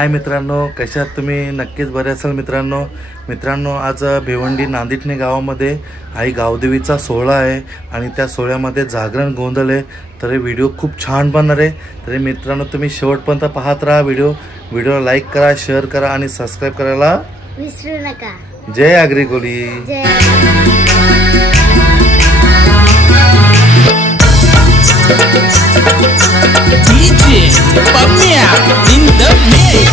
हाय मित्रांनो, कशा आहात तुम्ही? नक्कीच बरे असाल मित्रांनो आज भिवंडी नांदिटणे गावामध्ये आई गावदेवीचा सोहळा आहे आणि त्या सोहळ्यामध्ये जागरण गोंधळ आहे। तर व्हिडिओ खूप छान बनणार आहे। तर मित्रांनो तुम्ही शेवटपर्यंत पाहत राहा। व्हिडिओला लाईक करा, शेअर करा आणि सबस्क्राइब करायला विसरू नका। जय आगरी कोली। DJ Pamia in the mix.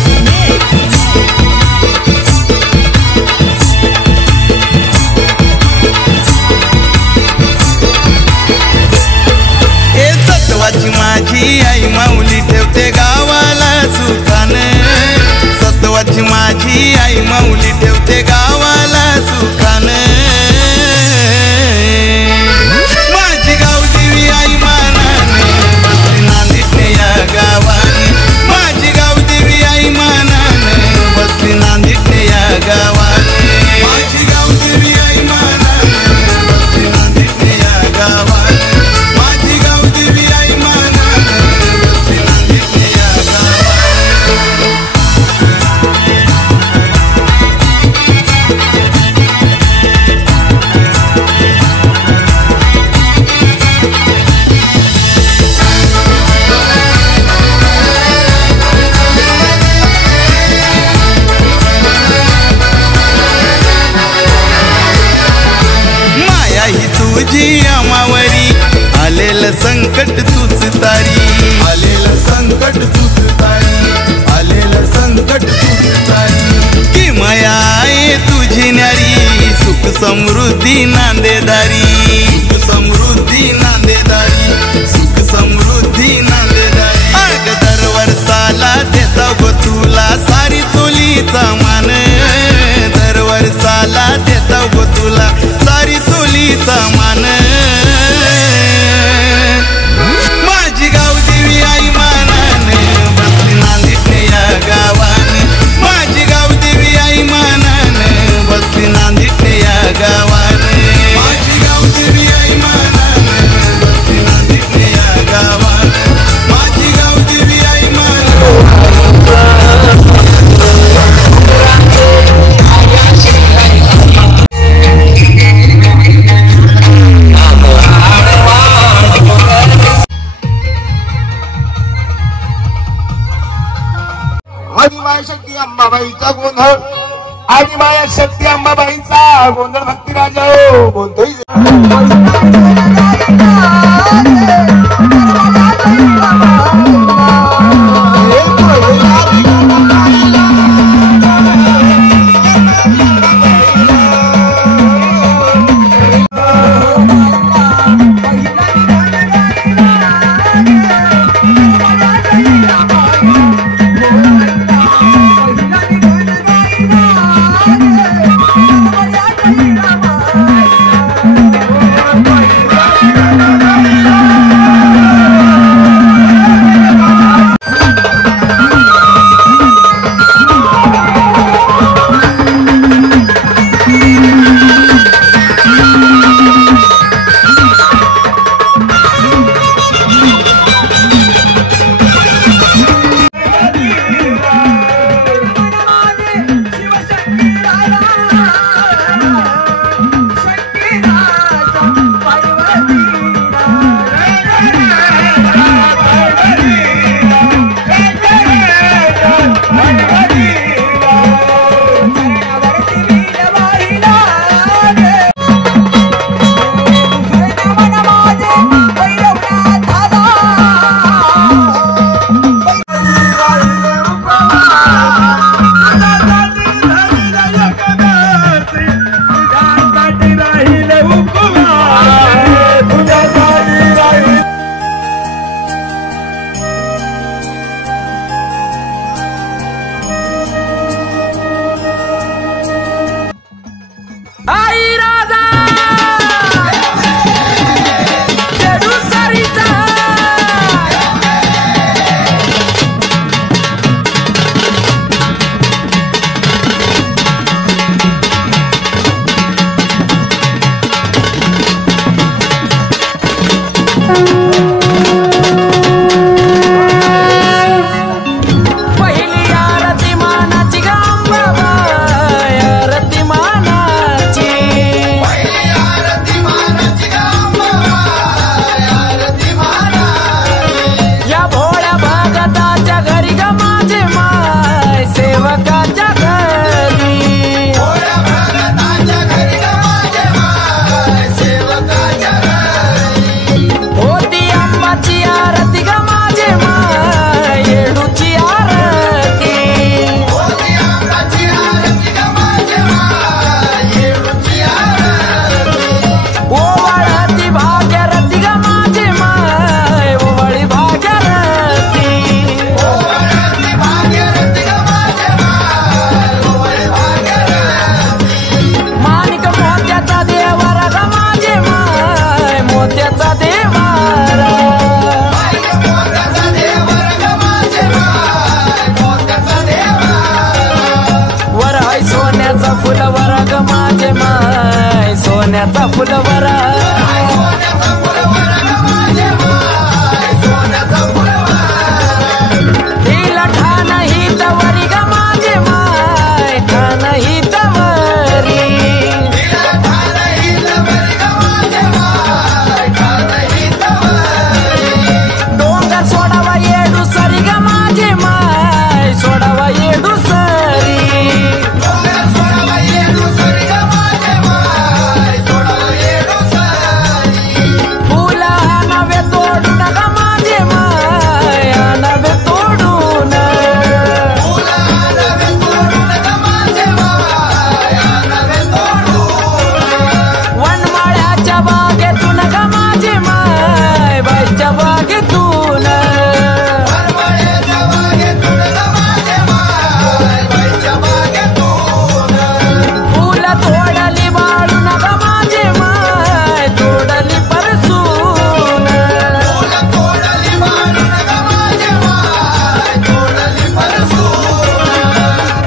ए सत्वाची माझी आई माऊली ठेवते गावाला सुखाने। सत्वाची माझी आई माऊली ठेवते गावाला सुखाने। माझी गावदेवी आई मानाने बसली नांदिटणे या गावाने। माझी गावदेवी आई मानाने बसली नांदिटणे या गावाने। माझी गावदेवी आई मानाने बसली नांदिटणे या गावाने। माझी गावदेवी आई मानाने बसली नांदिटणे या गावाने। माया ही तुझी अमावरी आलेलं संकट तूच तारी। आलेलं संकट तूच तारी। आलेलं संकट तूच तारी। की माया आहे तुझी न्यारी सुख समृद्धी नांदेदारी। सुख समृद्धी नांदेदारी। सुख समृद्धी नांदेदारी। अग दरवर्षाला देता गो तुला सारी चोलीचा मान। दरवर्षाला देता गो तुला सारी चोलीचा मान। माझी गावदेवी आई मानाने बसली नांदिटणे या गावाने। माझी गावदेवी आई मानाने बसली नांदिटणे या गावाने। माझी गावदेवी आई मानाने बसली नांदिटणे या गावाने। माझी गावदेवी आई मानाने। आदिमाया शक्ती अंबाबाईचा गोंधळ। आदिमाया शक्ती अंबाबाईचा गोंधळ भक्तिराजा हो बोलतोय। पहिली आरती फुलवरा हिला ठाण ही तवरी ग माझे माय ठाण ही तवरी डोंगर सोडावा येडू सरी ग माझे माय सोडावा येडू सरी फुला नवे तोडून ग माझे माय नवे तोडून वनमाळ्याच्या बागेतून ग माझे माय बाईच्या बागेतून फुलं तोडली बाळून ग माझे माय तोडली परसून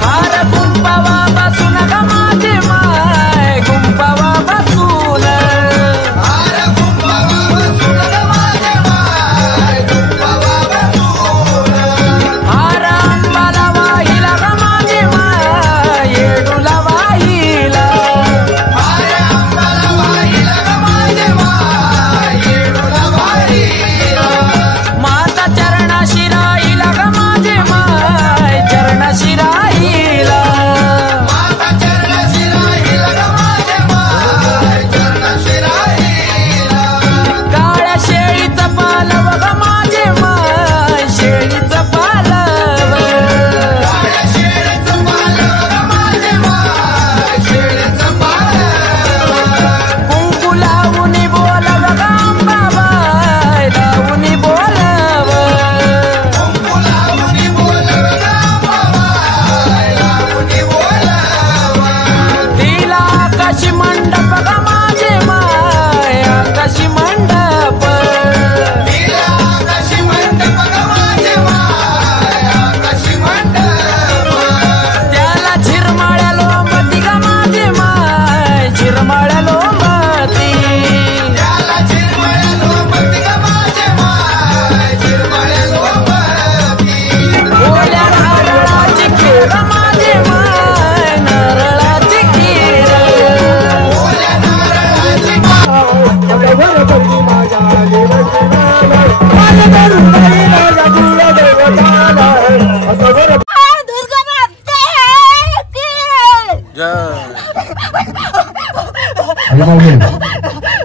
हार गुंपावा बसून ग माझे माय गुंपावा बसून हार अंबाला वाहिला ग माझे माय येडूला वाहिला माता चरणाशी राहिला ग माझे माय चरणाशी राहिला काळ्या शेळीचं पालव ग माझे माय शेळीचं पालव कुंकू लावून बोलव ग अंबाबाई लावून बोलव तिला आकाशी मंडप ग माझे माय आकाशी मंडप त्याला झिरमाळ्या लोंबती ग माझे माय झिरमाळ्या लोंबती ओल्या नारळाची खीर माझे माय नारळाची खीर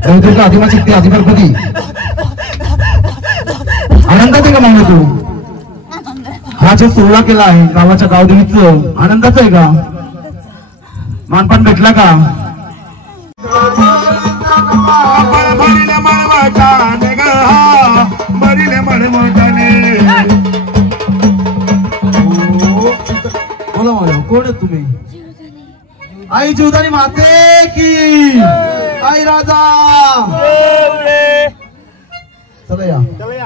देवतेचा आदिवासी अधिपती आनंदात आहे का मागणी तू हा जो सोहळा केला आहे गावाच्या गावदेवीचं आनंदाचं आहे का मानपान भेटला का बोला मला कोण आहे तुम्ही आई जीवदानी माते की आई राजा चला या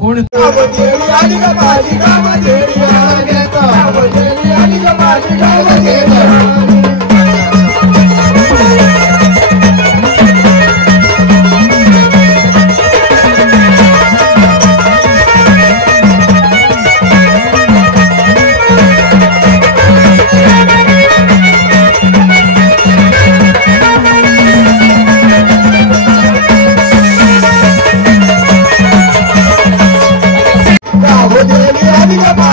कोण गाव देवी आली ग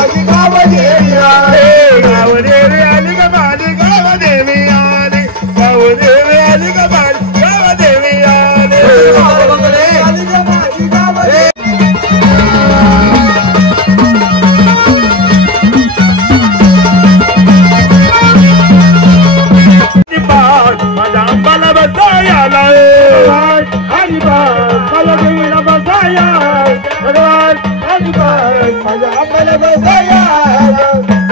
माझ्या अंबाला बसाया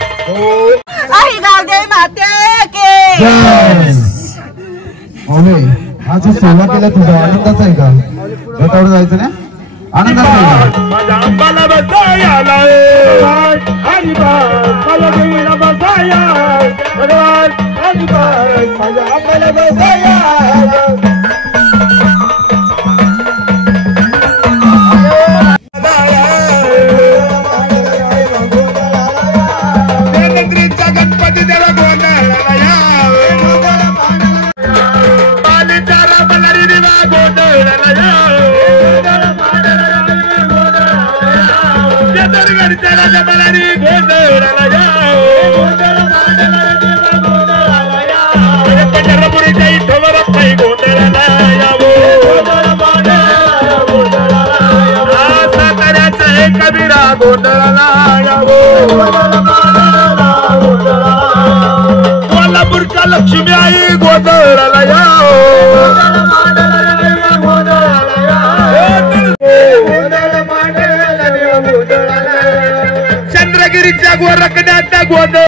आई गावदेवी माते के हा जो सोहळा केला तुझा आनंदाचा आहे का गटावर जायचं ना आनंदाचा आहे का माझ्या अंबाला बसाया आणि माझ्या देवीला बसाया आणि माझ्या अंबाला बसाया गणपती देवा गोंधळाला यावे बालीचारा मलारी देवा गोंधळाला यावे घरच्या राजा मलारी गोंधळाला यावे पंढरपुरीच्या इथवर पायी गोंधळाला यावो साताऱ्याचा हे कबीरा गोंधळाला यावो कोल्हापूरच्या लक्ष्मी आई गोंधळाला यावो चंद्रगिरीच्या गोरखनाथचा गोंधळ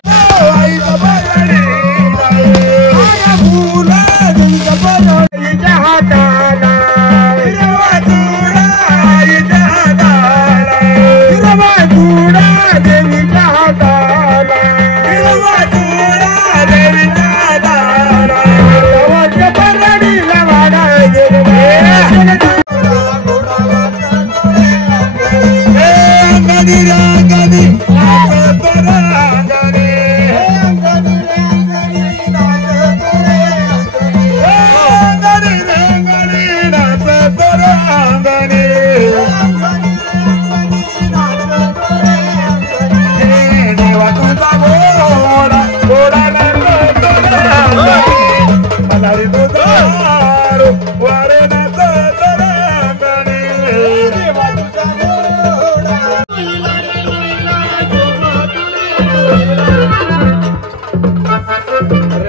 देवा तुझा घोडा घोडा नाचत रांगणे मला रे तुझा वारू वारू नाचत रांगणे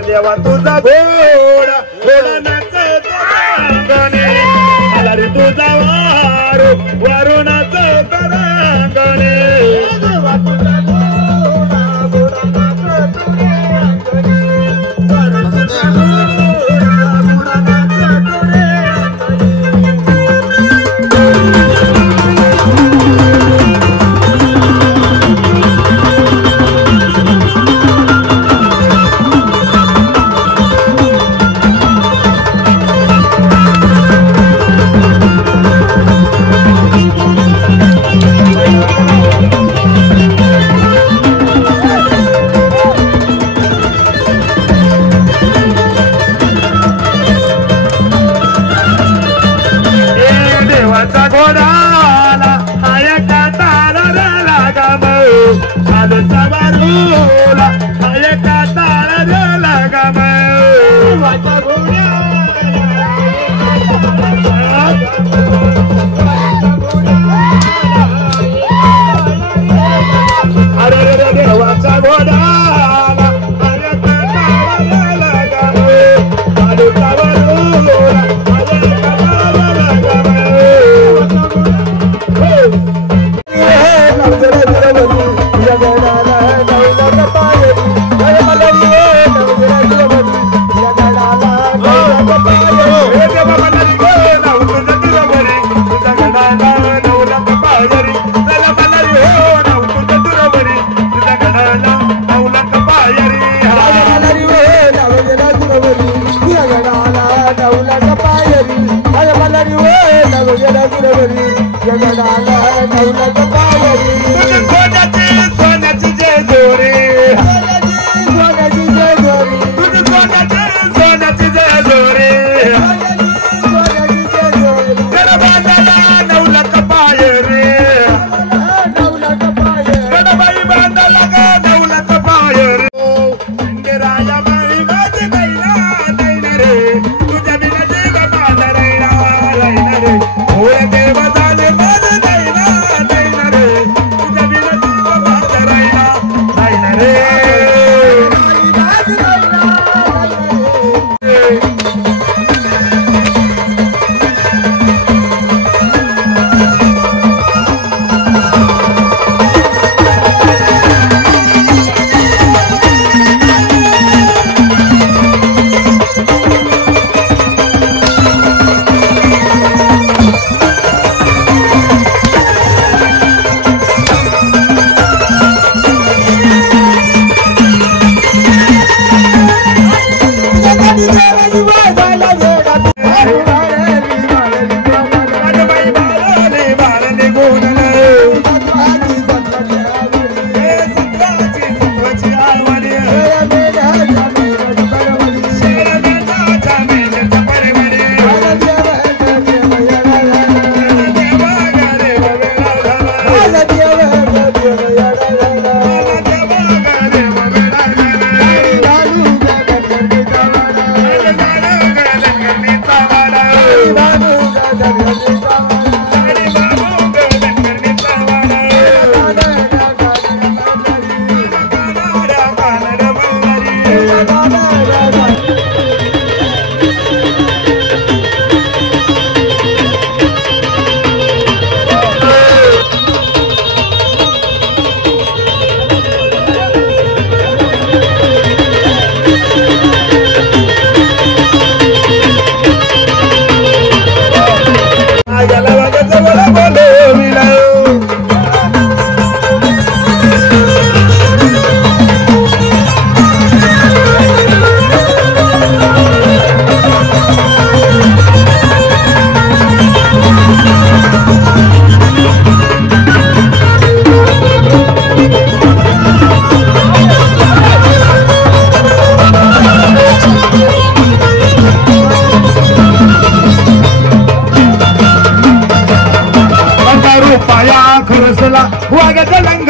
देवा तुझा घोडा घोडा नाचत रांगणे वारू तुझा घोडा घोडा नाचत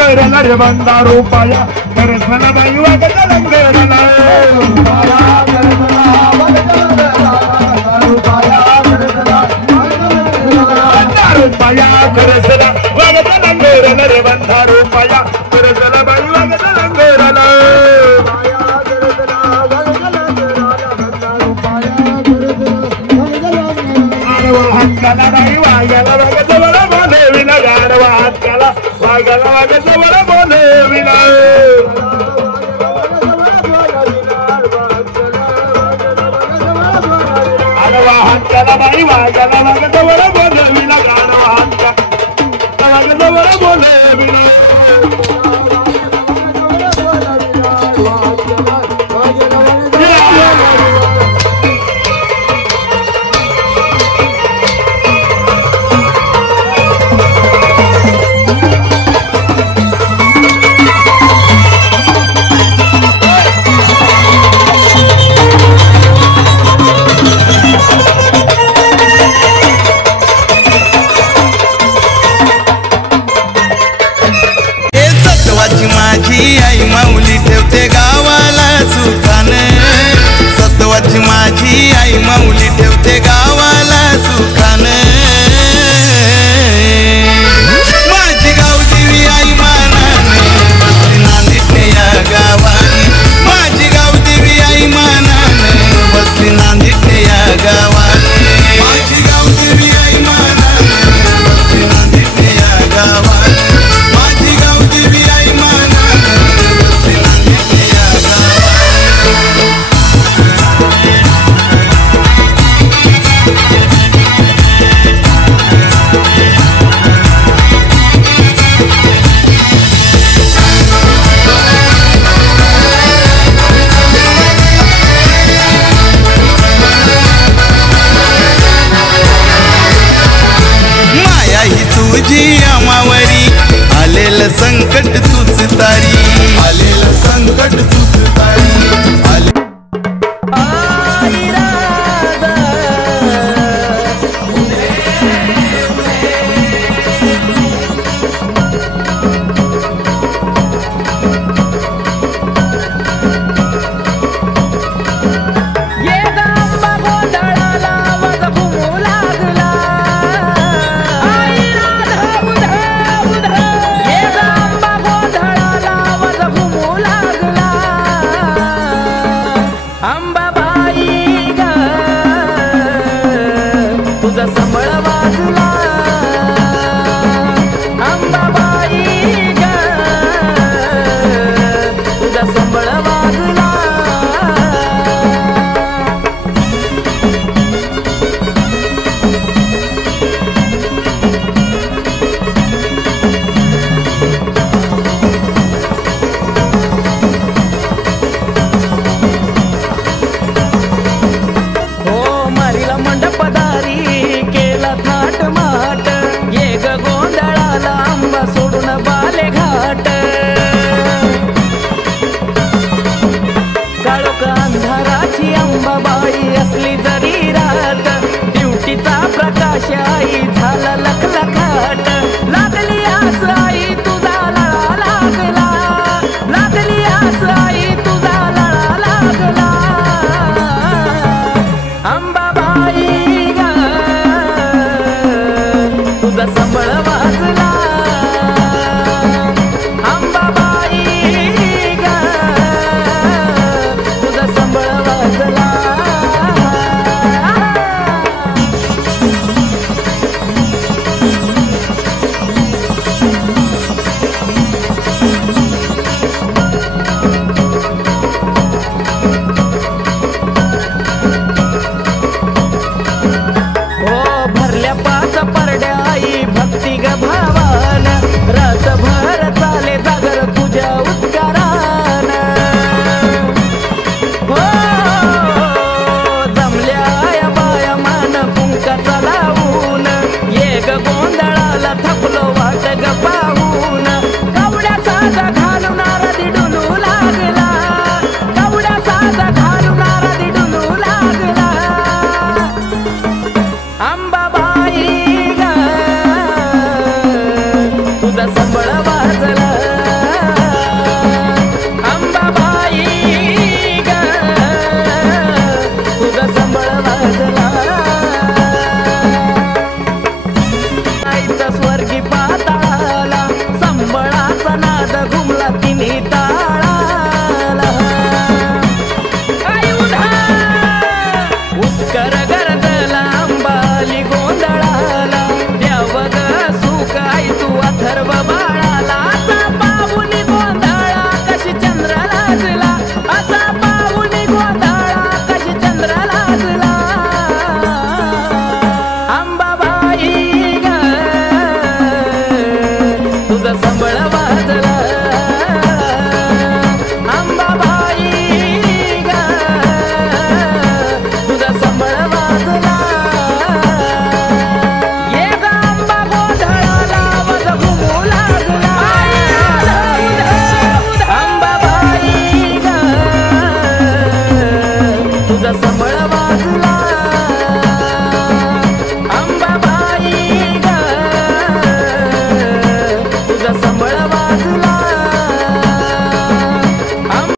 लंगरला रे बंदा रुपया करसला बाई वागत लंगरला रुपया करसला वागत लंगरला रे बंदा रुपया करसला बाई वागत लंगरला हातला बाई वागला वागत बरा बोले विना गारवा हातला वागला वागत बरा बोले विना गारवा हातला बाई वागला वागत बरा बोले विना गारवा हातला वागत बरा बोले विना माझी आई माऊली ठेवते गावाला सुखाने सत्वाची माझी आई माऊली ठेवते गावाला सुखाने माझी गावदेवी आई मानाने बसली नांदीतने या गावाने माझी गावदेवी आई मानाने बसली नांदीतने या गावाने माझी गावदेवी आई मानाने बसली नांदीतने या गावाने माझी गावदेवी आई तुझी अमावरी आलेलं संकट तूच तारी आलेलं संकट तूच तारी तुझा